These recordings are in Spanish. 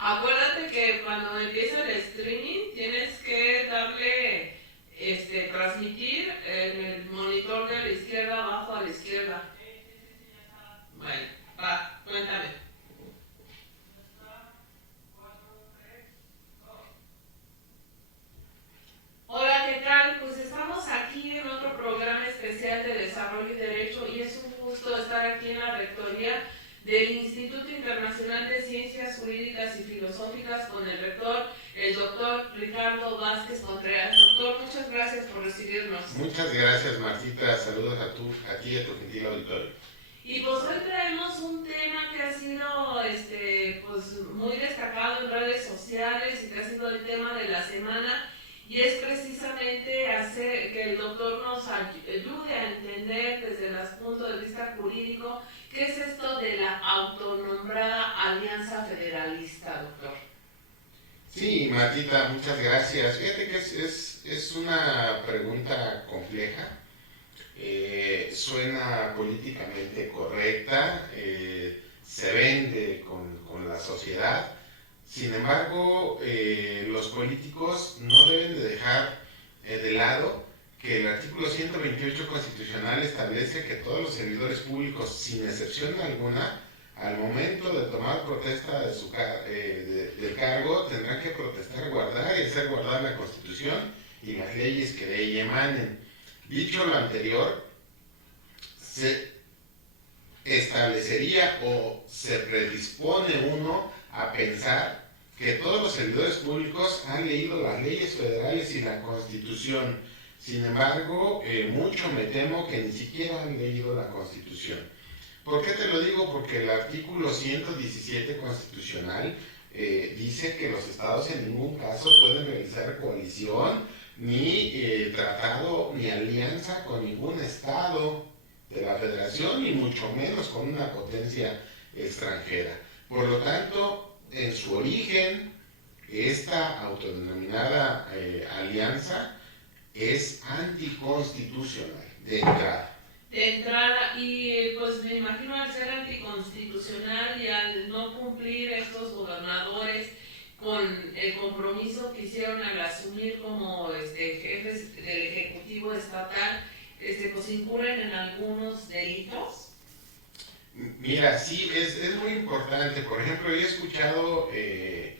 Acuérdate que cuando empieza el streaming tienes que darle, transmitir en el monitor de la izquierda, abajo a la izquierda. Bueno, va, cuéntame. Hola, ¿qué tal? Pues estamos aquí en otro programa especial de Desarrollo y Derecho y es un gusto estar aquí en la rectoría del Instituto Internacional de Ciencias Jurídicas y Filosóficas con el rector, el doctor Ricardo Vázquez Contreras. Doctor, muchas gracias por recibirnos. Muchas gracias, Martita. Saludos a ti y a tu gentil auditorio. Y pues hoy traemos un tema que ha sido pues muy destacado en redes sociales y que ha sido el tema de la semana, y es precisamente hacer que el doctor nos ayude a entender desde el punto de vista jurídico qué es esto de la autonombrada Alianza Federalista, doctor. Sí, Martita, muchas gracias. Fíjate que es una pregunta compleja. Suena políticamente correcta, se vende con la sociedad. Sin embargo, los políticos no deben de dejar de lado que el artículo 128 constitucional establece que todos los servidores públicos, sin excepción alguna, al momento de tomar protesta del cargo, tendrán que protestar, guardar y hacer guardar la Constitución y las leyes que de ella emanen. Dicho lo anterior, se establecería o se predispone uno a pensar que todos los servidores públicos han leído las leyes federales y la Constitución. Sin embargo, mucho me temo que ni siquiera han leído la Constitución. ¿Por qué te lo digo? Porque el artículo 117 constitucional dice que los estados en ningún caso pueden realizar coalición, ni tratado, ni alianza con ningún estado de la federación, ni mucho menos con una potencia extranjera. Por lo tanto, en su origen, esta autodenominada alianza es anticonstitucional de entrada. De entrada, y pues me imagino al ser anticonstitucional y al no cumplir estos gobernadores con el compromiso que hicieron al asumir como jefes del Ejecutivo Estatal, pues incurren en algunos delitos. Mira, sí, es muy importante. Por ejemplo, yo he escuchado de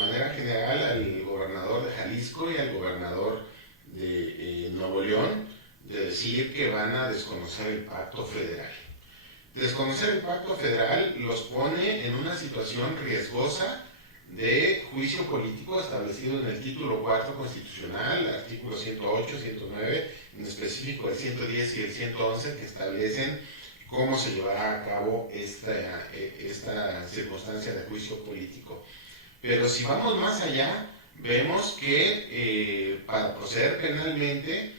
manera general al gobernador de Jalisco y al gobernador de Nuevo León de decir que van a desconocer el pacto federal. Desconocer el pacto federal los pone en una situación riesgosa de juicio político establecido en el título 4 constitucional, artículos 108, 109, en específico el 110 y el 111, que establecen cómo se llevará a cabo esta circunstancia de juicio político. Pero si vamos más allá, vemos que para proceder penalmente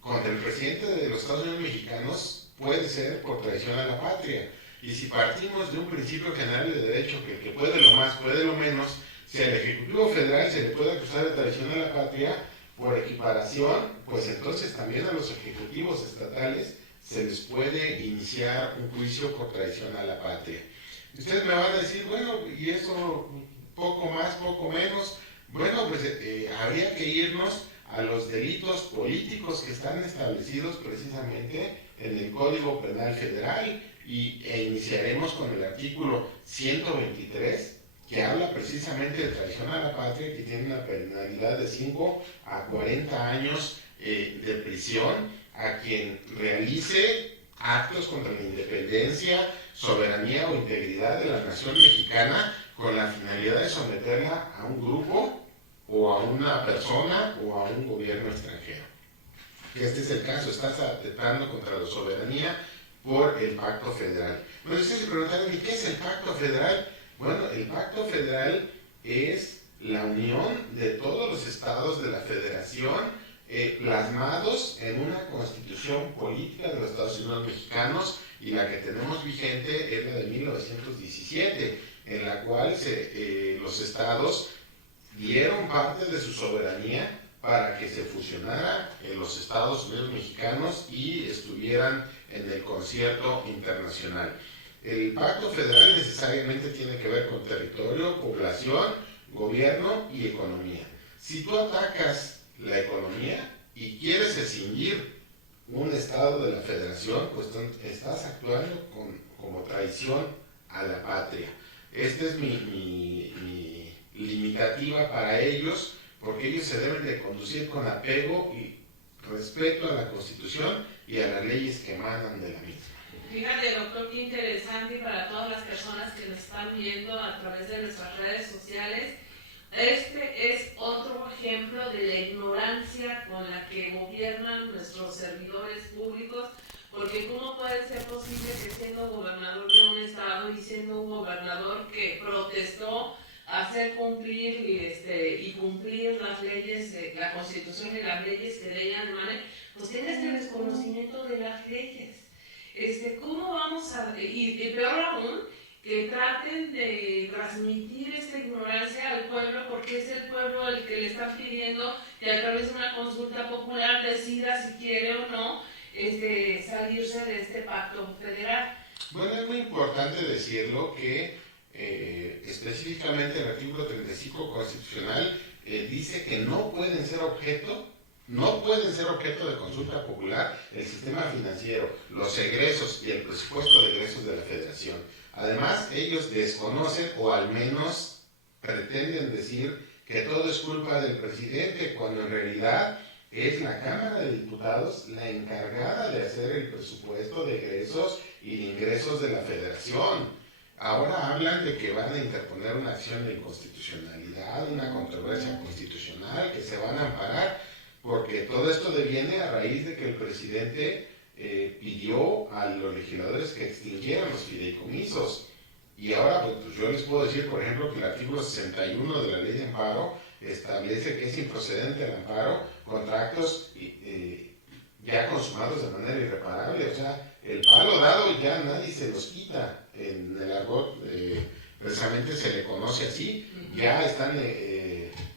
contra el presidente de los Estados Unidos mexicanos puede ser por traición a la patria. Y si partimos de un principio general de derecho que el que puede lo más, puede lo menos, si al Ejecutivo Federal se le puede acusar de traición a la patria, por equiparación, pues entonces también a los ejecutivos estatales se les puede iniciar un juicio por traición a la patria. Ustedes me van a decir, bueno, y eso poco más, poco menos. Bueno, pues habría que irnos a los delitos políticos que están establecidos precisamente en el Código Penal Federal e iniciaremos con el artículo 123, que habla precisamente de traición a la patria, que tiene una penalidad de 5 a 40 años de prisión a quien realice actos contra la independencia, soberanía o integridad de la nación mexicana con la finalidad de someterla a un grupo o a una persona o a un gobierno extranjero. Este es el caso, estás atentando contra la soberanía por el Pacto Federal. Bueno, ustedes se preguntaron, ¿y qué es el Pacto Federal? Bueno, el Pacto Federal es la unión de todos los estados de la federación plasmados en una constitución política de los Estados Unidos mexicanos, y la que tenemos vigente es la de 1917, en la cual los estados dieron parte de su soberanía para que se fusionara en los Estados Unidos mexicanos y estuvieran en el concierto internacional. El pacto federal necesariamente tiene que ver con territorio, población, gobierno y economía. Si tú atacas la economía y quieres extinguir un estado de la federación, pues estás actuando como traición a la patria. Esta es mi limitativa para ellos, porque ellos se deben de conducir con apego y respeto a la Constitución y a las leyes que emanan de la misma. Fíjate, doctor, qué interesante, y para todas las personas que nos están viendo a través de nuestras redes sociales, este es otro ejemplo de la ignorancia con la que gobiernan nuestros servidores públicos, porque ¿cómo puede ser posible que siendo gobernador de un estado y siendo un gobernador que protestó hacer cumplir y cumplir las leyes, la Constitución y las leyes que de ella emanen, pues tiene este desconocimiento de las leyes? ¿Cómo vamos a...? Y peor aún, que traten de transmitir esta ignorancia al pueblo, porque es el pueblo el que le están pidiendo que a través de una consulta popular decida si quiere o no salirse de este pacto federal. Bueno, es muy importante decirlo que específicamente el artículo 35 constitucional dice que no pueden ser objeto de consulta popular el sistema financiero, los egresos y el presupuesto de egresos de la Federación. Además, ellos desconocen o al menos pretenden decir que todo es culpa del presidente, cuando en realidad es la Cámara de Diputados la encargada de hacer el presupuesto de egresos y de ingresos de la Federación. Ahora hablan de que van a interponer una acción de inconstitucionalidad, una controversia constitucional, que se van a amparar, porque todo esto deviene a raíz de que el presidente pidió a los legisladores que extinguieran los fideicomisos. Y ahora pues yo les puedo decir, por ejemplo, que el artículo 61 de la Ley de Amparo establece que es improcedente el amparo contra actos ya consumados de manera irreparable. O sea, el palo dado ya nadie se los quita. En el argot precisamente se le conoce así. Ya están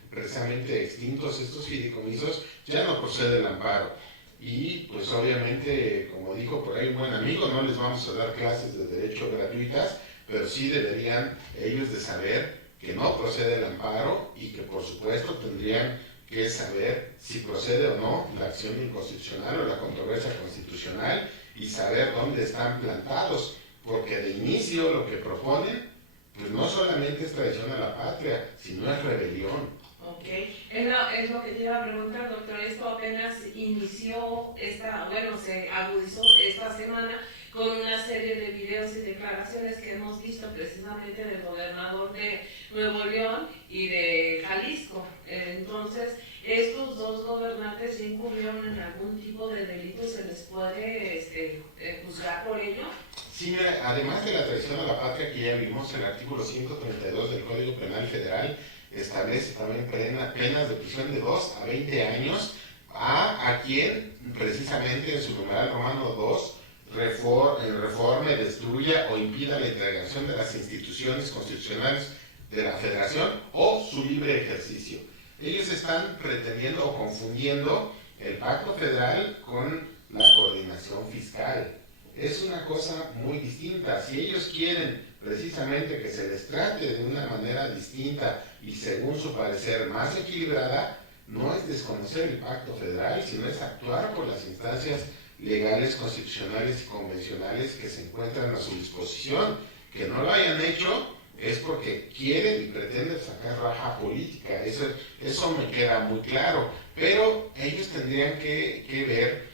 precisamente extintos estos fideicomisos, ya no procede el amparo. Y pues obviamente, como dijo por ahí un buen amigo, no les vamos a dar clases de derecho gratuitas, pero sí deberían ellos de saber que no procede el amparo y que por supuesto tendrían que saber si procede o no la acción inconstitucional o la controversia constitucional y saber dónde están plantados, porque de inicio lo que proponen pues no solamente es traición a la patria, sino es rebelión. Ok, es lo que te iba a preguntar, doctor. Esto apenas inició, se agudizó esta semana con una serie de videos y declaraciones que hemos visto precisamente del gobernador de Nuevo León y de Jalisco. Entonces, estos dos gobernantes ya incurrieron en algún tipo de delito, ¿se les puede juzgar por ello? Sí, mira, además de la traición a la patria que ya vimos, el artículo 132 del Código Penal Federal establece también penas de prisión de 2 a 20 años a quien precisamente en su numeral romano 2 reforme, destruya o impida la integración de las instituciones constitucionales de la Federación o su libre ejercicio. Ellos están pretendiendo o confundiendo el pacto federal con la coordinación fiscal. Es una cosa muy distinta. Si ellos quieren precisamente que se les trate de una manera distinta y según su parecer más equilibrada, no es desconocer el pacto federal, sino es actuar por las instancias legales, constitucionales y convencionales que se encuentran a su disposición. Que no lo hayan hecho es porque quieren y pretenden sacar raja política, eso me queda muy claro, pero ellos tendrían que ver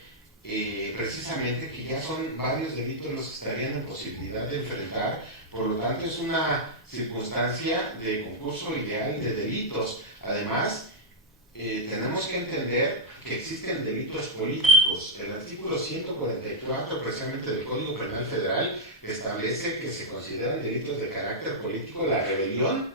precisamente que ya son varios delitos los que estarían en posibilidad de enfrentar, por lo tanto es una circunstancia de concurso ideal de delitos. Además, tenemos que entender que existen delitos políticos. El artículo 144 precisamente del Código Penal Federal establece que se consideran delitos de carácter político la rebelión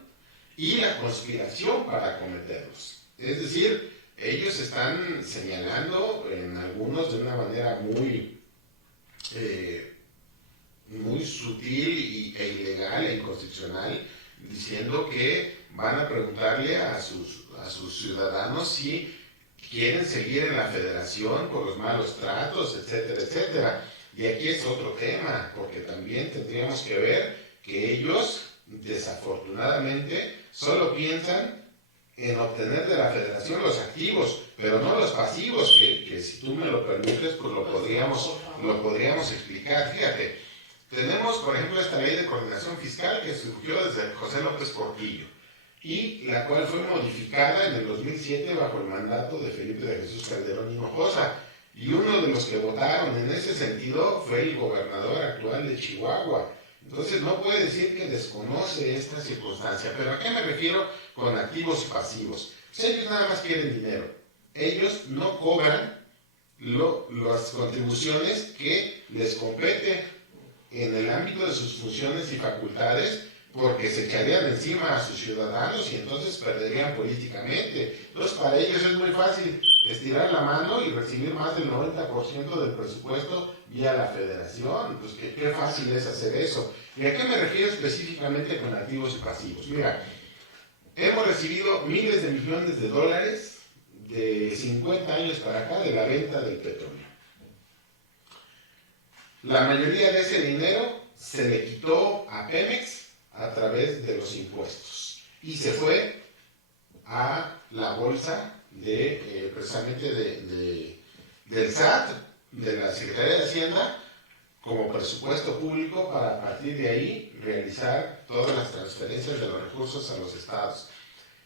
y la conspiración para cometerlos. Es decir, ellos están señalando en algunos de una manera muy sutil e ilegal e inconstitucional, diciendo que van a preguntarle a sus ciudadanos si quieren seguir en la federación por los malos tratos, etcétera, etcétera. Y aquí es otro tema, porque también tendríamos que ver que ellos, desafortunadamente, solo piensan en obtener de la federación los activos, pero no los pasivos, que si tú me lo permites, pues lo podríamos explicar. Fíjate, tenemos, por ejemplo, esta ley de coordinación fiscal que surgió desde José López Portillo, y la cual fue modificada en el 2007 bajo el mandato de Felipe de Jesús Calderón Hinojosa. Y uno de los que votaron en ese sentido fue el gobernador actual de Chihuahua. Entonces no puede decir que desconoce esta circunstancia. ¿Pero a qué me refiero con activos y pasivos? Pues ellos nada más quieren dinero. Ellos no cobran las contribuciones que les compete en el ámbito de sus funciones y facultades, porque se echarían encima a sus ciudadanos y entonces perderían políticamente. Entonces para ellos es muy fácil estirar la mano y recibir más del 90% del presupuesto vía la federación. Pues qué fácil es hacer eso. ¿Y a qué me refiero específicamente con activos y pasivos? Mira, hemos recibido miles de millones de dólares de 50 años para acá de la venta del petróleo. La mayoría de ese dinero se le quitó a Pemex a través de los impuestos y se fue a la bolsa precisamente del SAT, de la Secretaría de Hacienda, como presupuesto público para a partir de ahí realizar todas las transferencias de los recursos a los estados.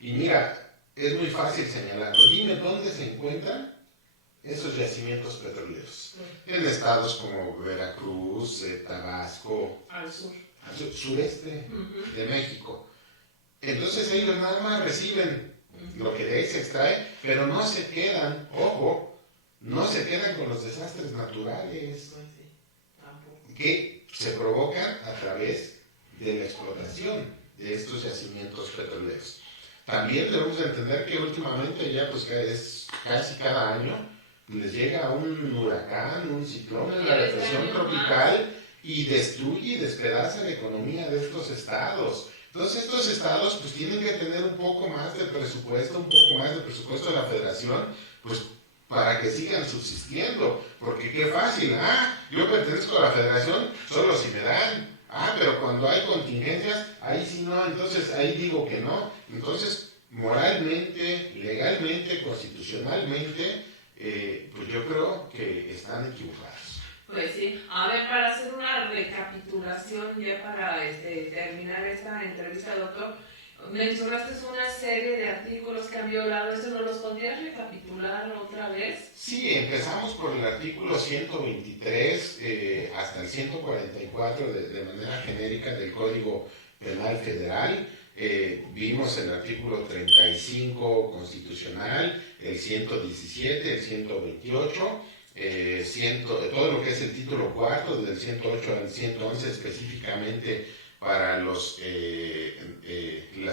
Y mira, es muy fácil señalarlo. Dime dónde se encuentran esos yacimientos petroleros. En estados como Veracruz, Tabasco, al sur, sureste de México. Entonces ellos nada más reciben lo que de ahí se extrae, pero no se quedan, ojo, no se quedan con los desastres naturales que se provocan a través de la explotación de estos yacimientos petroleros. También debemos entender que últimamente ya pues es casi cada año les llega un huracán, un ciclón, una depresión tropical y destruye y despedaza la economía de estos estados. Entonces estos estados pues tienen que tener un poco más de presupuesto de la federación, pues para que sigan subsistiendo, porque qué fácil, yo pertenezco a la federación solo si me dan, pero cuando hay contingencias, ahí sí no, entonces ahí digo que no. Entonces moralmente, legalmente, constitucionalmente, pues yo creo que están equivocados. Pues sí, a ver, para hacer una recapitulación ya para terminar esta entrevista, doctor, mencionaste una serie de artículos que han violado eso, ¿no los podrías recapitular otra vez? Sí, empezamos por el artículo 123 hasta el 144 de manera genérica del Código Penal Federal. Vimos el artículo 35 constitucional, el 117, el 128, todo lo que es el título cuarto, del 108 al 111 específicamente para la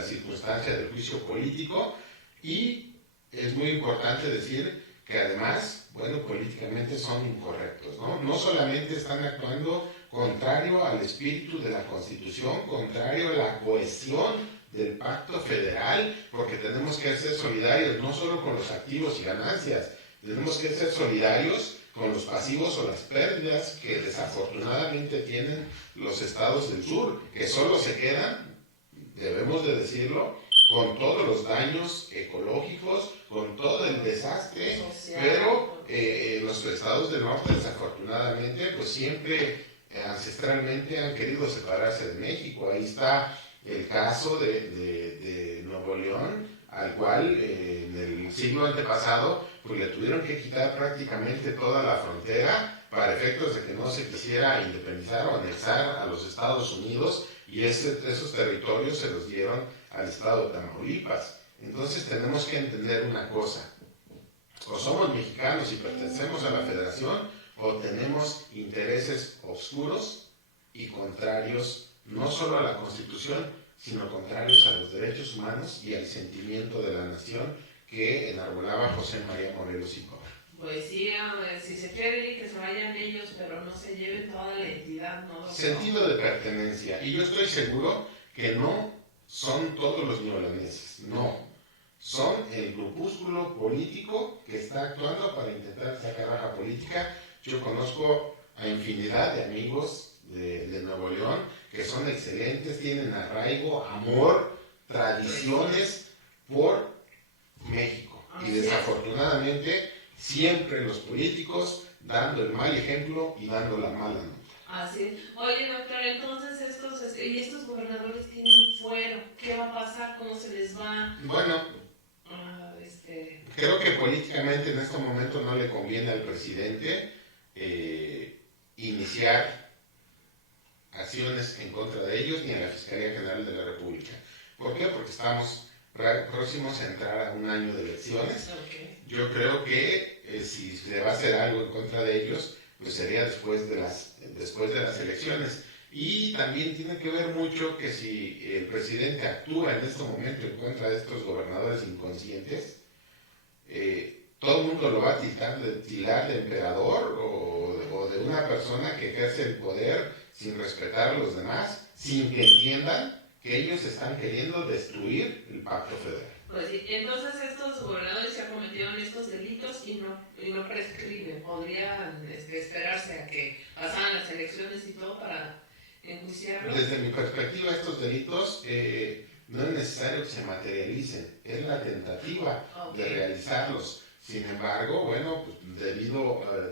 circunstancia del juicio político, y es muy importante decir que además, políticamente son incorrectos, ¿no? No solamente están actuando contrario al espíritu de la Constitución, contrario a la cohesión del Pacto Federal, porque tenemos que ser solidarios no solo con los activos y ganancias, tenemos que ser solidarios con los pasivos o las pérdidas que desafortunadamente tienen los estados del sur, que solo se quedan, debemos de decirlo, con todos los daños ecológicos, con todo el desastre social, pero los estados del norte desafortunadamente pues siempre ancestralmente han querido separarse de México. Ahí está el caso de Nuevo León, al cual en el siglo antepasado pues le tuvieron que quitar prácticamente toda la frontera para efectos de que no se quisiera independizar o anexar a los Estados Unidos, y esos territorios se los dieron al estado de Tamaulipas. Entonces tenemos que entender una cosa: o somos mexicanos y pertenecemos a la federación, o tenemos intereses oscuros y contrarios no solo a la Constitución, sino contrarios a los derechos humanos y al sentimiento de la nación que enarbolaba José María Morelos y Córdoba. Pues sí, si se quiere ir, que se vayan ellos, pero no se lleven toda la entidad, ¿no? Sentido de pertenencia. Y yo estoy seguro que no son todos los neolaneses, no. Son el grupúsculo político que está actuando para intentar sacar raja política. Yo conozco a infinidad de amigos de Nuevo León que son excelentes, tienen arraigo, amor, tradiciones por México. Y desafortunadamente siempre los políticos dando el mal ejemplo y dando la mala nota. Así es. Oye, doctor, entonces estos gobernadores tienen fuero. ¿Qué va a pasar? ¿Cómo se les va? Bueno, creo que políticamente en este momento no le conviene al presidente iniciar acciones en contra de ellos ni a la Fiscalía General de la República. ¿Por qué? Porque estamos próximos a entrar a un año de elecciones. Okay. Yo creo que si se va a hacer algo en contra de ellos, pues sería después de las elecciones. Y también tiene que ver mucho que si el presidente actúa en este momento en contra de estos gobernadores inconscientes, todo el mundo lo va a tildar de emperador o de una persona que ejerce el poder sin respetar a los demás, sin que entiendan que ellos están queriendo destruir el pacto federal. Pues sí, entonces estos gobernadores ya cometieron estos delitos y no prescriben. Podrían esperarse a que pasaran las elecciones y todo para enjuiciarlos. Desde mi perspectiva, estos delitos no es necesario que se materialicen, es la tentativa de realizarlos. Sin embargo, bueno, pues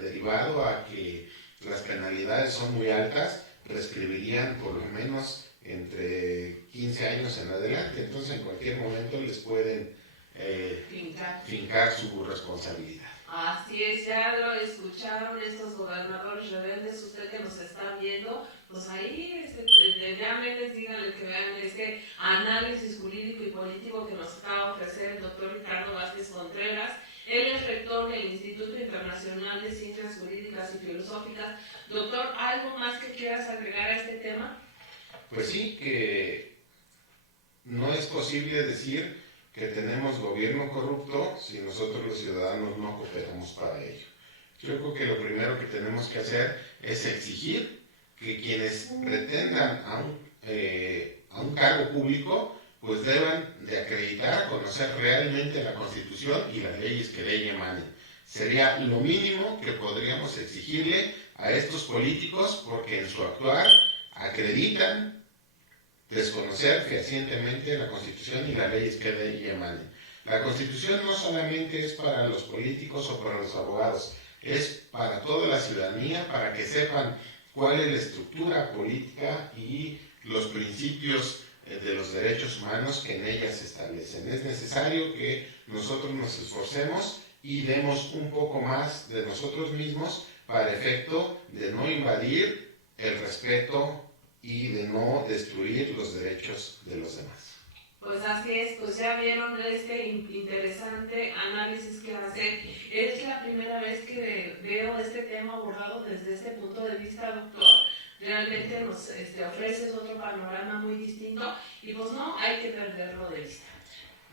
derivado a que las penalidades son muy altas, prescribirían por lo menos entre 15 años en adelante, entonces en cualquier momento les pueden fincar su responsabilidad. Así es, ya lo escucharon estos gobernadores rebeldes, usted que nos está viendo, pues ahí llámenles, díganle que vean este análisis jurídico y político que nos acaba de ofrecer el doctor Ricardo Vázquez Contreras. Él es rector del Instituto Internacional de Ciencias Jurídicas y Filosóficas. Doctor, ¿algo más que quieras agregar a este tema? Pues sí, que no es posible decir que tenemos gobierno corrupto si nosotros los ciudadanos no cooperamos para ello. Yo creo que lo primero que tenemos que hacer es exigir que quienes pretendan a un cargo público pues deban de acreditar, conocer realmente la Constitución y las leyes que de ella emanen. Sería lo mínimo que podríamos exigirle a estos políticos porque en su actuar acreditan desconocer fehacientemente la Constitución y las leyes que de ella emanen. La Constitución no solamente es para los políticos o para los abogados, es para toda la ciudadanía, para que sepan cuál es la estructura política y los principios de los derechos humanos que en ella se establecen. Es necesario que nosotros nos esforcemos y demos un poco más de nosotros mismos para efecto de no invadir el respeto y de no destruir los derechos de los demás. Pues así es, pues ya vieron este interesante análisis que hacer. Es la primera vez que veo este tema abordado desde este punto de vista, doctor. Realmente nos ofreces otro panorama muy distinto y pues no hay que perderlo de vista.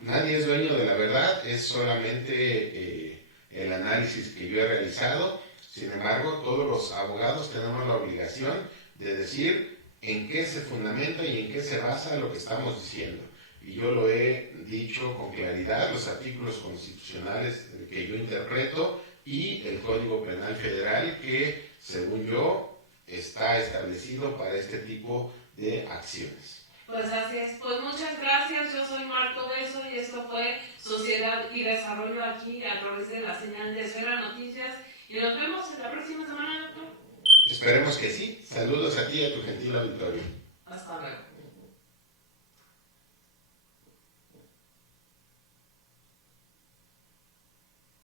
Nadie es dueño de la verdad, es solamente el análisis que yo he realizado. Sin embargo, todos los abogados tenemos la obligación de decir en qué se fundamenta y en qué se basa lo que estamos diciendo. Y yo lo he dicho con claridad, los artículos constitucionales que yo interpreto y el Código Penal Federal que, según yo, está establecido para este tipo de acciones. Pues así es. Pues muchas gracias. Yo soy Marco Beso y esto fue Sociedad y Desarrollo aquí a través de la señal de Esfera Noticias. Y nos vemos en la próxima semana, doctor. Esperemos que sí. Saludos a ti y a tu gentil auditorio. Hasta luego.